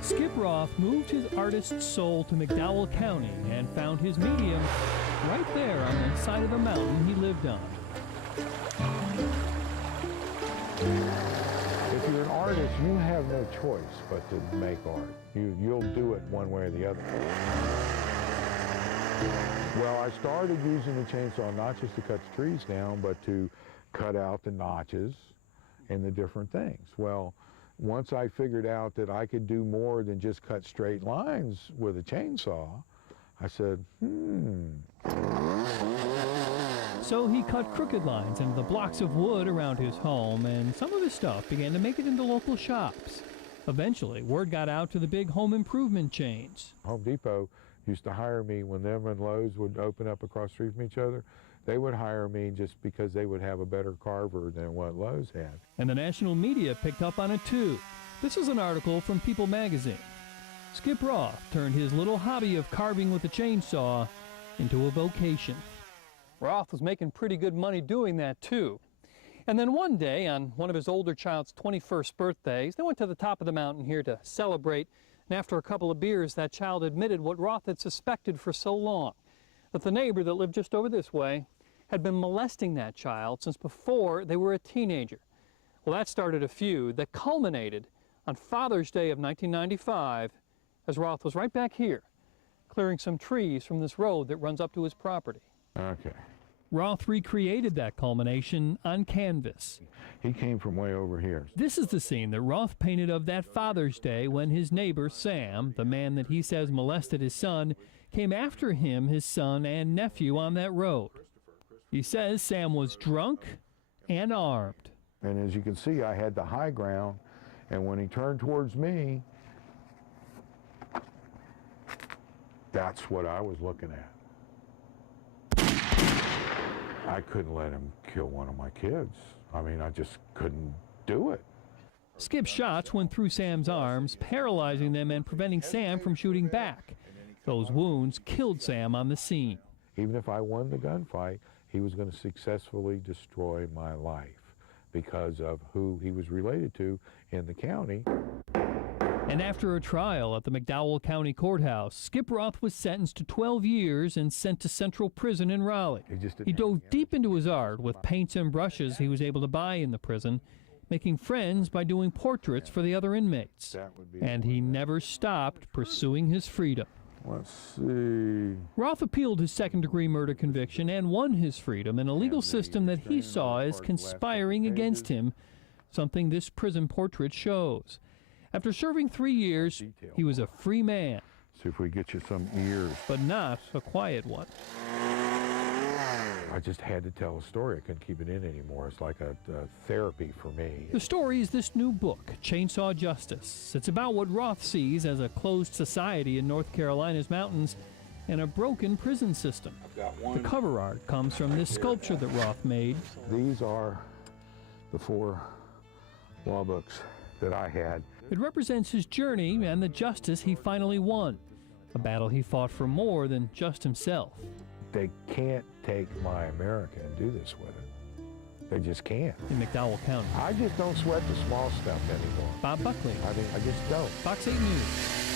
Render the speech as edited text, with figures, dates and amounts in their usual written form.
Skip Roth moved his artist's soul to McDowell County and found his medium right there on the side of the mountain he lived on. If you're an artist, you have no choice but to make art. You'll do it one way or the other. Well, I started using the chainsaw not just to cut the trees down, but to cut out the notches and the different things. Well, once I figured out that I could do more than just cut straight lines with a chainsaw, I said, So he cut crooked lines into the blocks of wood around his home, and some of his stuff began to make it into local shops. Eventually, word got out to the big home improvement chains. Home Depot used to hire me when them and Lowe's would open up across the street from each other. They would hire me just because they would have a better carver than what Lowe's had. And the national media picked up on it too. This is an article from People magazine. Skip Roth turned his little hobby of carving with a chainsaw into a vocation. Roth was making pretty good money doing that too. And then one day, on one of his older child's 21st birthdays, they went to the top of the mountain here to celebrate. And after a couple of beers, that child admitted what Roth had suspected for so long, that the neighbor that lived just over this way had been molesting that child since before they were a teenager. Well, that started a feud that culminated on Father's Day of 1995 as Roth was right back here, clearing some trees from this road that runs up to his property. Okay. Roth recreated that culmination on canvas. He came from way over here. This is the scene that Roth painted of that Father's Day when his neighbor, Sam, the man that he says molested his son, came after him, his son, and nephew on that road. He says Sam was drunk and armed. And as you can see, I had the high ground, and when he turned towards me, that's what I was looking at. I couldn't let him kill one of my kids. I mean, I just couldn't do it. Skip's shots went through Sam's arms, paralyzing them and preventing Sam from shooting back. Those wounds killed Sam on the scene. Even if I won the gunfight, he was going to successfully destroy my life because of who he was related to in the county. And after a trial at the McDowell County Courthouse, Skip Roth was sentenced to 12 years and sent to Central Prison in Raleigh. He dove deep into his art with paints and brushes he was able to buy in the prison, making friends by doing portraits for the other inmates. And he never stopped pursuing his freedom. Let's see. Roth appealed his second-degree murder conviction and won his freedom in a legal system that he saw as conspiring against him, something this prison portrait shows. After serving 3 years, he was a free man. See if we get you some ears. But not a quiet one. I just had to tell a story. I couldn't keep it in anymore. It's like a therapy for me. The story is this new book, Chainsaw Justice. It's about what Roth sees as a closed society in North Carolina's mountains and a broken prison system. The cover art comes from this sculpture that Roth made. These are the 4 law books that I had. It represents his journey and the justice he finally won, a battle he fought for more than just himself. They can't take my America and do this with it. They just can't. In McDowell County. I just don't sweat the small stuff anymore. Bob Buckley. I mean, I just don't. Fox 8 News.